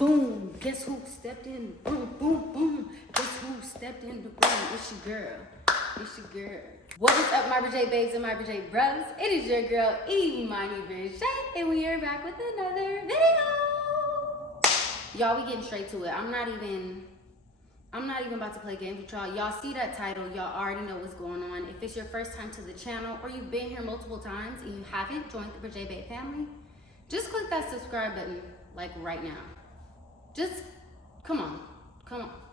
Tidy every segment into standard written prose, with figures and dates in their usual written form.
boom. Guess who stepped in? Boom, boom, boom. Guess who stepped in the room? It's your girl. It's your girl. What is up, my Breje babes and my Breje bros? It is your girl, imanibreje, and we are back with another video. Y'all, we getting straight to it. I'm not even about to play games with y'all. Y'all see that title, y'all already know what's going on. If it's your first time to the channel or you've been here multiple times and you haven't joined the Breje babe family, just click that subscribe button like right now. Just come on,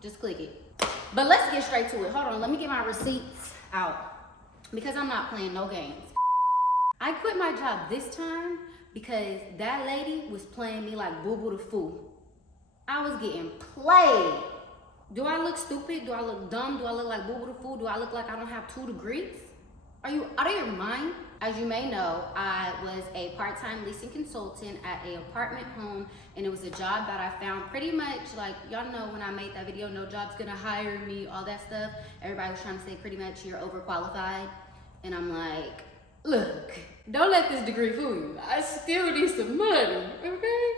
just click it. But let's get straight to it. Hold on, let me get my receipts out because I'm not playing no games. I quit my job this time because that lady was playing me like boo boo the fool. I was getting played. Do I look stupid? Do I look dumb? Do I look like boo boo the fool? Do I look like I don't have 2 degrees? Are you out of your mind? As you may know, I was a part-time leasing consultant at an apartment home, and it was a job that I found pretty much like, y'all know when I made that video, no job's gonna hire me, all that stuff. Everybody was trying to say pretty much you're overqualified. And I'm like, look, don't let this degree fool you. I still need some money, okay?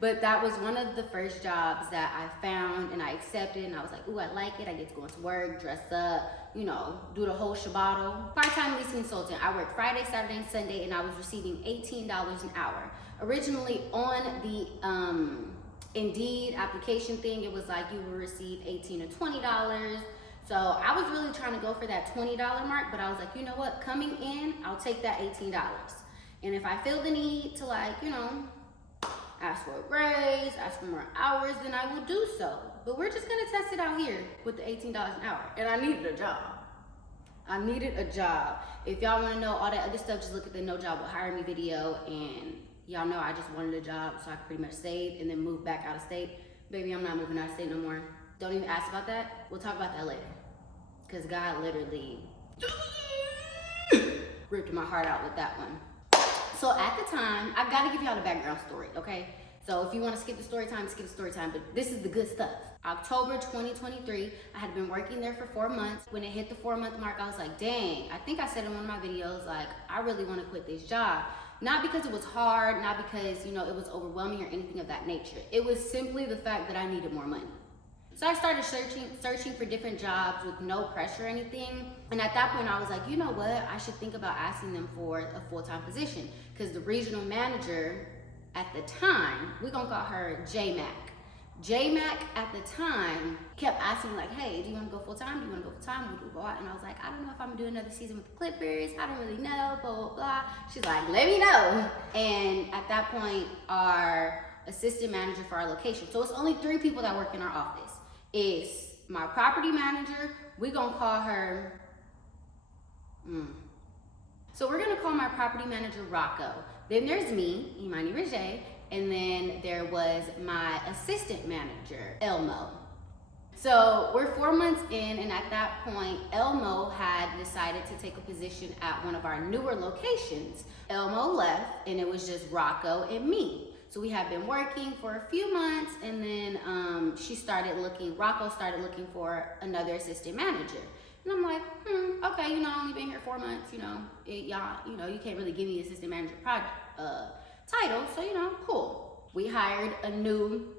But that was one of the first jobs that I found and I accepted, and I was like, ooh, I like it. I get to go into work, dress up, you know, do the whole shabato. Part-time leasing consultant. I worked Friday, Saturday, and Sunday, and I was receiving $18 an hour. Originally on the Indeed application thing, it was like you will receive $18 to $20. So I was really trying to go for that $20 mark, but I was like, you know what? Coming in, I'll take that $18. And if I feel the need to, like, you know, ask for a raise, ask for more hours, then I will do so. But we're just gonna test it out here with the $18 an hour. And I needed a job. I needed a job. If y'all wanna know all that other stuff, just look at the No Job Will Hire Me video. And y'all know I just wanted a job so I could pretty much save and then move back out of state. Baby, I'm not moving out of state no more. Don't even ask about that. We'll talk about that later. Cause God literally ripped my heart out with that one. So at the time, I gotta give y'all the background story, okay? So if you wanna skip the story time, skip the story time, but this is the good stuff. October 2023, I had been working there for 4 months. When it hit the 4-month mark, I was like, dang, I think I said in one of my videos, like, I really wanna quit this job. Not because it was hard, not because, you know, it was overwhelming or anything of that nature. It was simply the fact that I needed more money. So I started searching for different jobs with no pressure or anything. And at that point I was like, you know what? I should think about asking them for a full-time position. Because the regional manager at the time, we're gonna call her J-Mac. J-Mac at the time kept asking like, hey, do you wanna go full-time? Do you wanna go full-time? Would you go out? And I was like, I don't know if I'm gonna do another season with the Clippers. I don't really know, blah, blah, blah. She's like, let me know. And at that point, our assistant manager for our location, so it's only 3 people that work in our office. Is my property manager, we're gonna call her, So we're gonna call my property manager Rocco. Then there's me, imanibreje, and then there was my assistant manager, Elmo. So we're 4 months in, and at that point, Elmo had decided to take a position at one of our newer locations. Elmo left, and it was just Rocco and me. So we had been working for a few months, and then Rocco started looking for another assistant manager. And I'm like, okay, you know, I only been here 4 months, you know, y'all, you know, you can't really give me assistant manager title, so, you know, cool. We hired a new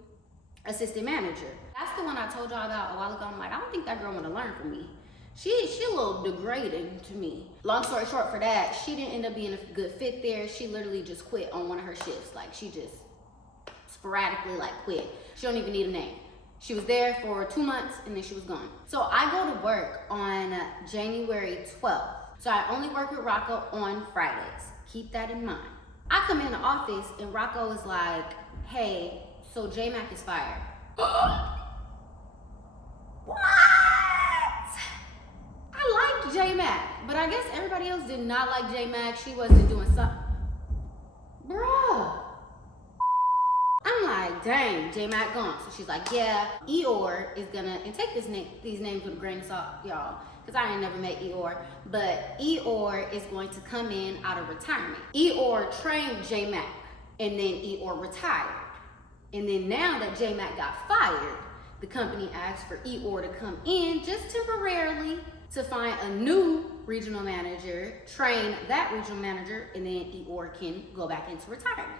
assistant manager. That's the one I told y'all about a while ago. I'm like, I don't think that girl wanna learn from me. She a little degrading to me. Long story short for that, she didn't end up being a good fit there. She literally just quit on one of her shifts. Like, she just sporadically like quit. She don't even need a name. She was there for 2 months and then she was gone. So I go to work on January 12th. So I only work with Rocco on Fridays. Keep that in mind. I come in the office and Rocco is like, hey, so J-Mac is fired. What? I liked J-Mac, but I guess everybody else did not like J-Mac. She wasn't doing something. Bruh. I'm like, dang, J-Mac gone. So she's like, yeah, Eeyore is gonna, and take these names with a grain of salt, y'all, because I ain't never met Eeyore, but Eeyore is going to come in out of retirement. Eeyore trained J-Mac, and then Eeyore retired. And then now that J-Mac got fired, the company asked for Eeyore to come in just temporarily to find a new regional manager, train that regional manager, and then Eeyore can go back into retirement.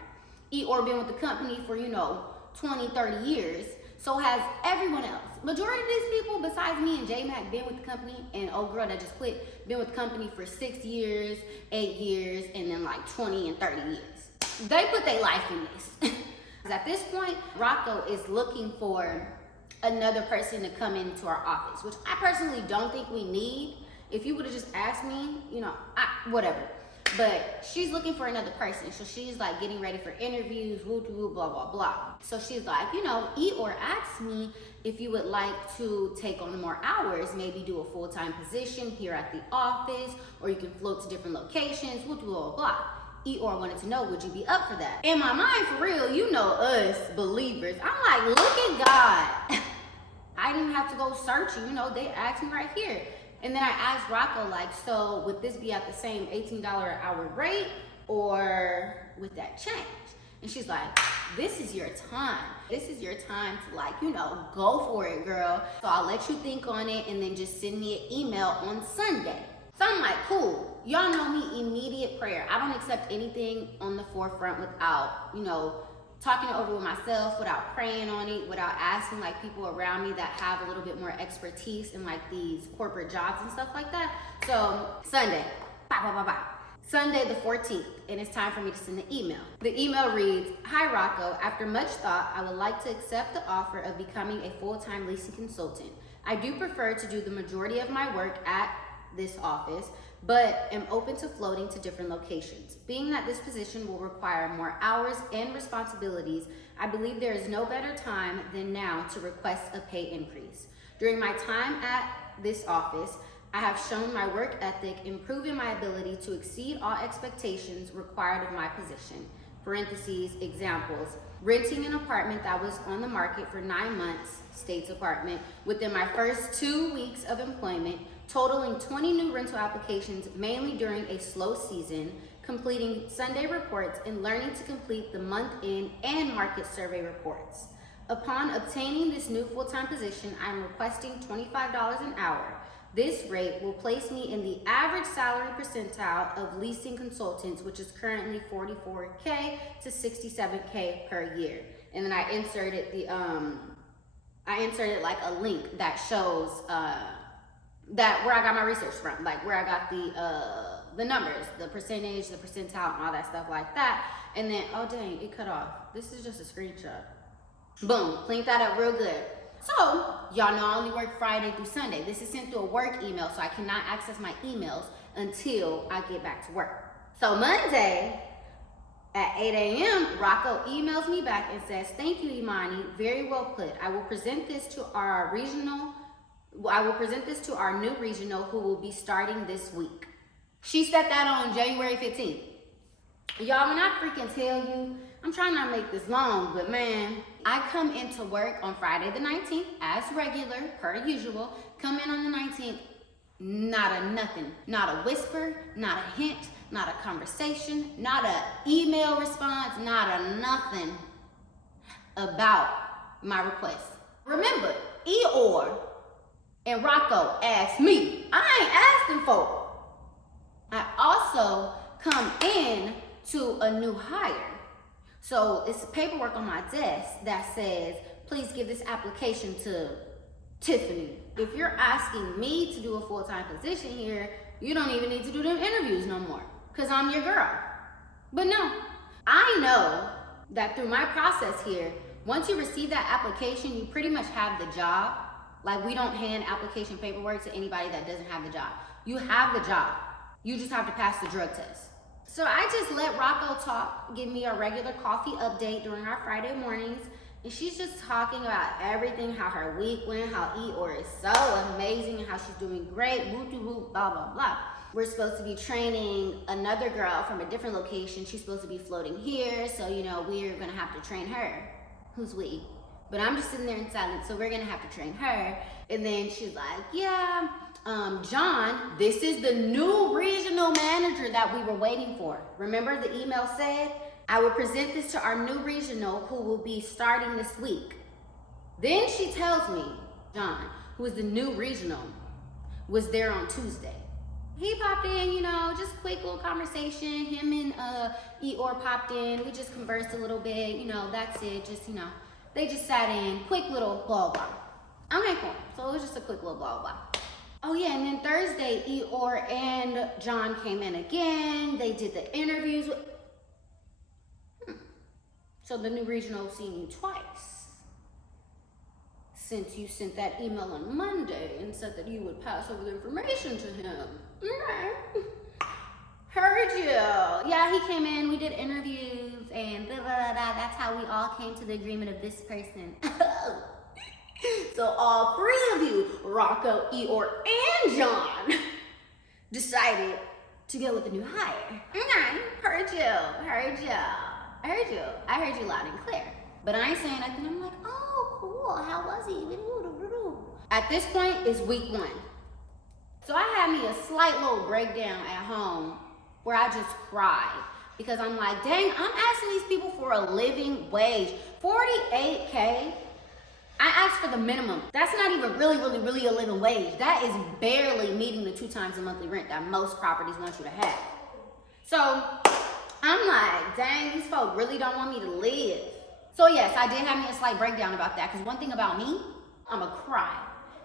Eeyore been with the company for, you know, 20, 30 years. So has everyone else. Majority of these people, besides me and J-Mac, been with the company, and old girl that just quit, been with the company for 6 years, 8 years, and then like 20 and 30 years. They put their life in this. At this point, Rocco is looking for another person to come into our office, which I personally don't think we need. If you would have just asked me, you know, whatever. But she's looking for another person. So she's like getting ready for interviews, woo, blah, blah, blah. So she's like, you know, or asked me if you would like to take on more hours, maybe do a full-time position here at the office, or you can float to different locations, woo, blah, blah, blah. Or wanted to know, would you be up for that? In my mind, for real, you know us believers. I'm like, look at God. I didn't have to go searching, you know, they asked me right here. And then I asked Rocco, like, so would this be at the same $18 an hour rate, or would that change? And she's like, this is your time. This is your time to, like, you know, go for it, girl. So I'll let you think on it and then just send me an email on Sunday. So I'm like, cool. Y'all know me, immediate prayer. I don't accept anything on the forefront without, you know, talking it over with myself, without praying on it, without asking like people around me that have a little bit more expertise in like these corporate jobs and stuff like that. So Sunday, Sunday the 14th, and it's time for me to send the email. The email reads, hi Rocco, after much thought, I would like to accept the offer of becoming a full-time leasing consultant. I do prefer to do the majority of my work at this office, but am open to floating to different locations. Being that this position will require more hours and responsibilities, I believe there is no better time than now to request a pay increase. During my time at this office, I have shown my work ethic, improving my ability to exceed all expectations required of my position. Parentheses, examples, renting an apartment that was on the market for 9 months, State's apartment, within my first 2 weeks of employment, totaling 20 new rental applications, mainly during a slow season, completing Sunday reports, and learning to complete the month-end and market survey reports. Upon obtaining this new full-time position, I am requesting $25 an hour. This rate will place me in the average salary percentile of leasing consultants, which is currently $44K to $67K per year. And then I inserted like a link that shows that where I got my research from, like where I got the numbers, the percentage, the percentile, and all that stuff like that. And then, oh dang, it cut off. This is just a screenshot. Boom, cleaned that up real good. So, y'all know I only work Friday through Sunday. This is sent through a work email, so I cannot access my emails until I get back to work. So Monday at 8 a.m., Rocco emails me back and says, thank you, Imani, very well put. I will present this to our new regional who will be starting this week. She said that on January 15th. Y'all, when I freaking tell you, I'm trying not to make this long, but man, I come into work on Friday the 19th as regular, per usual. Come in on the 19th, not a nothing, not a whisper, not a hint, not a conversation, not a email response, not a nothing about my request. Remember, Eeyore and Rocco asked me. I ain't asking for it. I also come in to a new hire. So it's paperwork on my desk that says, please give this application to Tiffany. If you're asking me to do a full-time position here, you don't even need to do them interviews no more, because I'm your girl. But no, I know that through my process here, once you receive that application, you pretty much have the job. Like, we don't hand application paperwork to anybody that doesn't have the job. You have the job. You just have to pass the drug test. So I just let Rocco talk, give me a regular coffee update during our Friday mornings. And she's just talking about everything, how her week went, how Eeyore is so amazing, and how she's doing great, woo-doo-woo, blah, blah, blah. We're supposed to be training another girl from a different location. She's supposed to be floating here, so, you know, we're gonna have to train her. Who's we? But I'm just sitting there in silence, so we're gonna have to train her. And then she's like, yeah, John, this is the new regional manager that we were waiting for. Remember the email said, I will present this to our new regional who will be starting this week. Then she tells me, John, who is the new regional, was there on Tuesday. He popped in, you know, just quick little conversation. Him and Eeyore popped in. We just conversed a little bit, you know, that's it. Just, you know, They just sat in, quick little blah blah. Okay, cool. So it was just a quick little blah blah. Oh yeah, and then Thursday, Eeyore and John came in again. They did the interviews. So the new regional seen you twice. Since you sent that email on Monday and said that you would pass over the information to him. Okay. Heard you. Yeah, he came in, we did interviews, and blah, blah, blah, blah. That's how we all came to the agreement of this person. So all three of you, Rocco, Eeyore, and John, decided to go with the new hire. Okay, heard you, heard you. I heard you loud and clear. But I ain't saying nothing. I'm like, oh, cool. How was he? At this point, it's week 1. So I had me a slight little breakdown at home where I just cried. Because I'm like, dang, I'm asking these people for a living wage. $48K. I asked for the minimum. That's not even really a living wage. That is barely meeting the 2 times a monthly rent that most properties want you to have. So I'm like, dang, these folk really don't want me to live. So yes, I did have me a slight breakdown about that, because one thing about me, I'm a cry.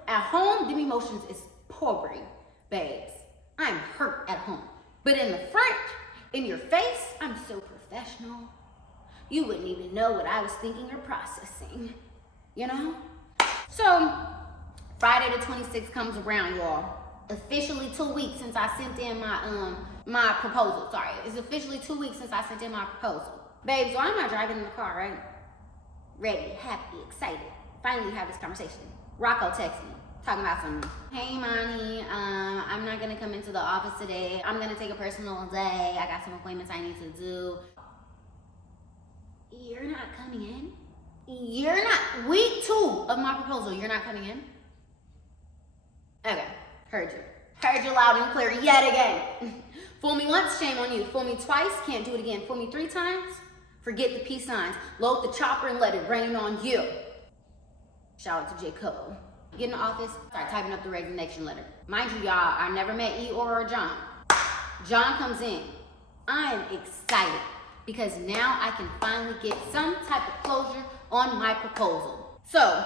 At home, them emotions is pouring, babes. I'm hurt at home. But in the front, in your face, I'm so professional. You wouldn't even know what I was thinking or processing, you know? So Friday the 26th comes around, y'all. Officially 2 weeks since I sent in my proposal. Sorry, it's officially 2 weeks since I sent in my proposal. Babe, so I'm not driving in the car, right? Ready, happy, excited. Finally have this conversation. Rocco texts me, talking about something. Hey, Imani, I'm not gonna come into the office today. I'm gonna take a personal day. I got some appointments I need to do. You're not coming in? You're not, week 2 of my proposal, you're not coming in? Okay. Heard you. Heard you loud and clear yet again. Fool me once, shame on you. Fool me twice, can't do it again. Fool me 3 times, forget the peace signs. Load the chopper and let it rain on you. Shout out to J. Cole. Get in the office, start typing up the resignation letter. Mind you, y'all, I never met Eeyore or John. John comes in. I am excited because now I can finally get some type of closure on my proposal. So,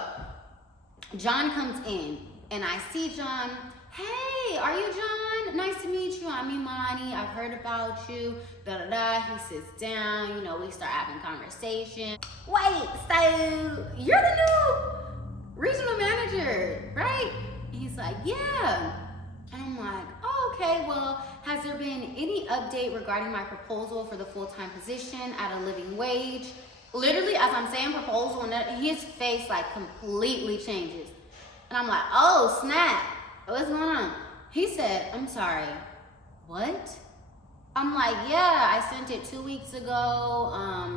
John comes in and I see John. Hey, are you John? Nice to meet you. I'm Imani. I've heard about you. Da da da. He sits down. You know, we start having conversation. Wait, so you're the new regional manager, right? And he's like, yeah. And I'm like, oh, okay. Well, has there been any update regarding my proposal for the full-time position at a living wage? Literally, as I'm saying proposal, and his face like completely changes. And I'm like, oh, snap. What's going on? He said, I'm sorry, what? I'm like, yeah, I sent it 2 weeks ago.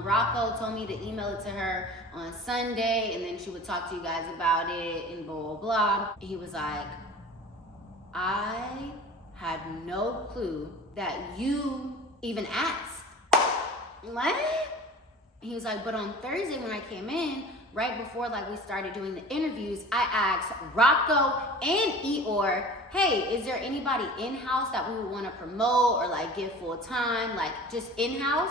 Rocco told me to email it to her on Sunday, and then she would talk to you guys about it, and blah, blah, blah. And he was like, I had no clue that you even asked. What? He was like, but on Thursday when I came in, right before like we started doing the interviews, I asked Rocco and Eeyore, hey, is there anybody in-house that we would want to promote or like give full time, like just in-house?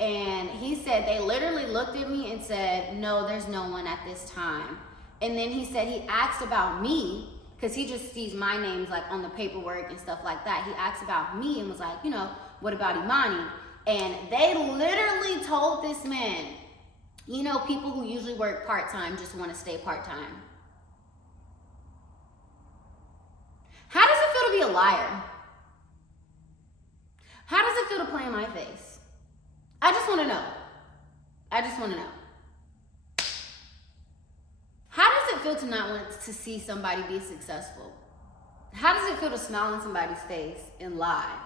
And he said they literally looked at me and said, no, there's no one at this time. And then he said he asked about me, because he just sees my names like on the paperwork and stuff like that. He asked about me and was like, you know, what about Imani? And they literally told this man, you know, people who usually work part-time just want to stay part-time. How does it feel to be a liar? How does it feel to play in my face? I just want to know. I just want to know. How does it feel to not want to see somebody be successful? How does it feel to smile in somebody's face and lie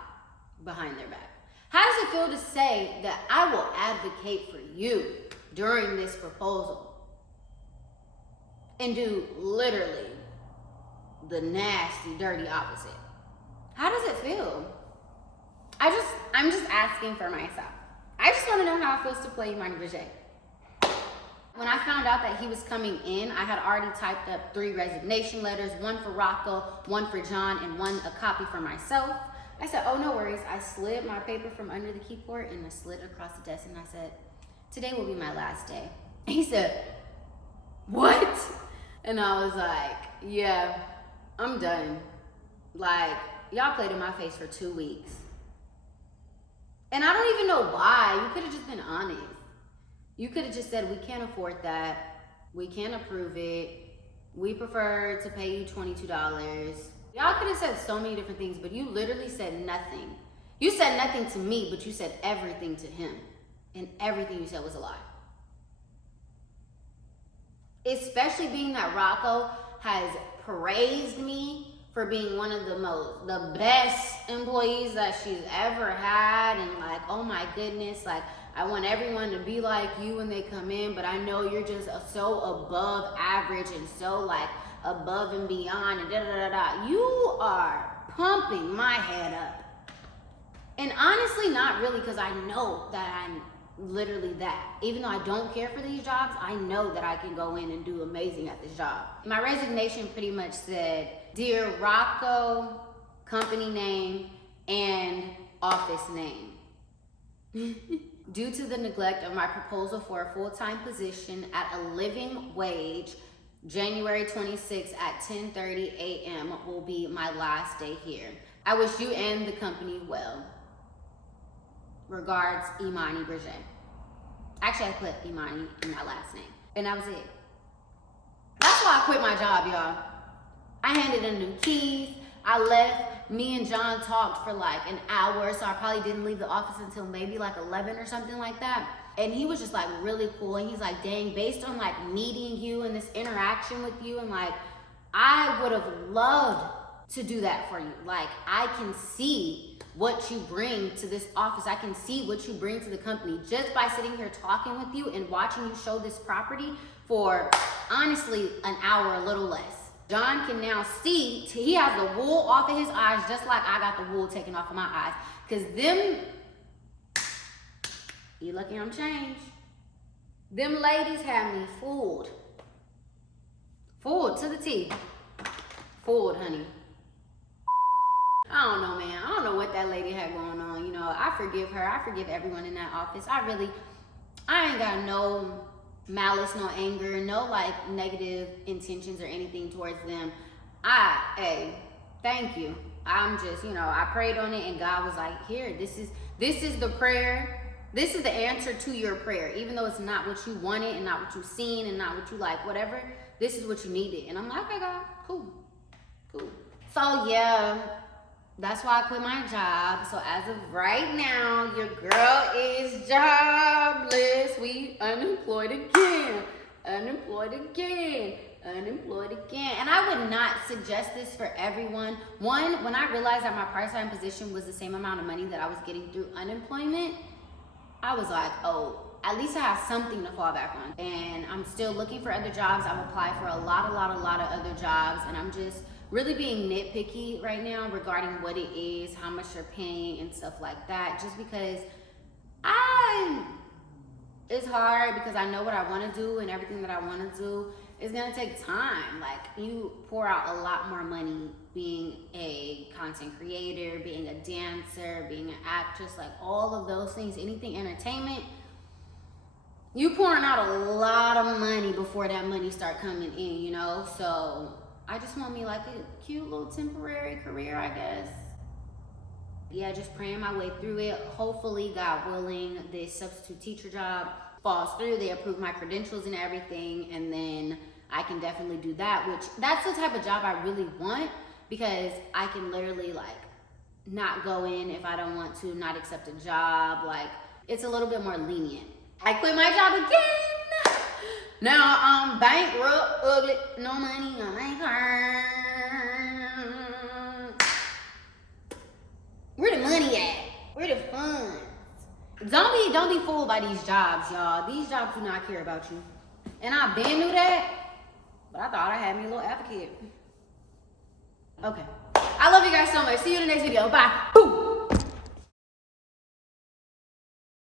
behind their back? How does it feel to say that I will advocate for you during this proposal and do literally the nasty, dirty opposite? How does it feel? I'm just asking for myself. I just want to know how it feels to play imanibreje. When I found out that he was coming in, I had already typed up 3 resignation letters, 1 for Rocco, 1 for John, and 1 a copy for myself. I said, oh, no worries. I slid my paper from under the keyboard and I slid it across the desk and I said, today will be my last day. And he said, And I was like, yeah, I'm done. Like, y'all played in my face for 2 weeks. And I don't even know why. You could have just been honest. You could have just said, we can't afford that. We can't approve it. We prefer to pay you $22. Y'all could have said so many different things, but you literally said nothing. You said nothing to me, but you said everything to him. And everything you said was a lie. Especially being that Rocco has praised me for being one of the best employees that she's ever had. And like, oh my goodness, like, I want everyone to be like you when they come in, but I know you're just so above average and so like above and beyond and da-da-da-da. You are pumping my head up. And honestly, not really, because I know that I'm literally that. Even though I don't care for these jobs, I know that I can go in and do amazing at this job. My resignation pretty much said, Dear Rocco, company name, and office name. Due to the neglect of my proposal for a full-time position at a living wage, January 26th at 10:30 a.m. will be my last day here. I wish you and the company well. Regards, imanibreje. Actually, I put Imani in my last name. And that was it. That's why I quit my job, y'all. I handed in them keys. I left. Me and John talked for like an hour, so I probably didn't leave the office until maybe like 11 or something like that. And he was just like really cool. And he's like, dang, based on like meeting you and this interaction with you, and like, I would have loved to do that for you. Like, I can see what you bring to this office. I can see what you bring to the company just by sitting here talking with you and watching you show this property for honestly an hour, a little less. John can now see, he has the wool off of his eyes just like I got the wool taken off of my eyes. Cause them, you lucky I'm changed. Them ladies have me fooled. Fooled to the T. Fooled, honey. I don't know, man. I don't know what that lady had going on. You know, I forgive her. I forgive everyone in that office. I ain't got no malice, no anger, no like negative intentions or anything towards them. Hey, thank you. I'm just, you know, I prayed on it and God was like, here, this is the prayer. This is the answer to your prayer. Even though it's not what you wanted and not what you seen and not what you like, whatever, this is what you needed. And I'm like, okay, God, cool. So yeah, that's why I quit my job. So as of right now, your girl is jobless. We unemployed again. Unemployed again. And I would not suggest this for everyone. One, when I realized that my part-time position was the same amount of money that I was getting through unemployment, I was like, oh, at least I have something to fall back on. And I'm still looking for other jobs. I've applied for a lot of other jobs, and I'm just really being nitpicky right now regarding what it is, how much they're paying and stuff like that, just because it's hard because I know what I want to do, and everything that I want to do is going to take time. Like, you pour out a lot more money being a content creator, being a dancer, being an actress, like all of those things, anything entertainment, you pouring out a lot of money before that money start coming in, you know? So I just want me like a cute little temporary career, I guess. Yeah, just praying my way through it. Hopefully, God willing, this substitute teacher job falls through. They approve my credentials and everything, and then I can definitely do that, which that's the type of job I really want, because I can literally like not go in if I don't want to, not accept a job. Like, it's a little bit more lenient. I quit my job again. Now I'm bankrupt, ugly, no money on my card. Where the money at? Where the funds? Don't be fooled by these jobs, y'all. These jobs do not care about you. And I been knew that, but I thought I had me a little advocate. Okay. I love you guys so much. See you in the next video. Bye. Boom.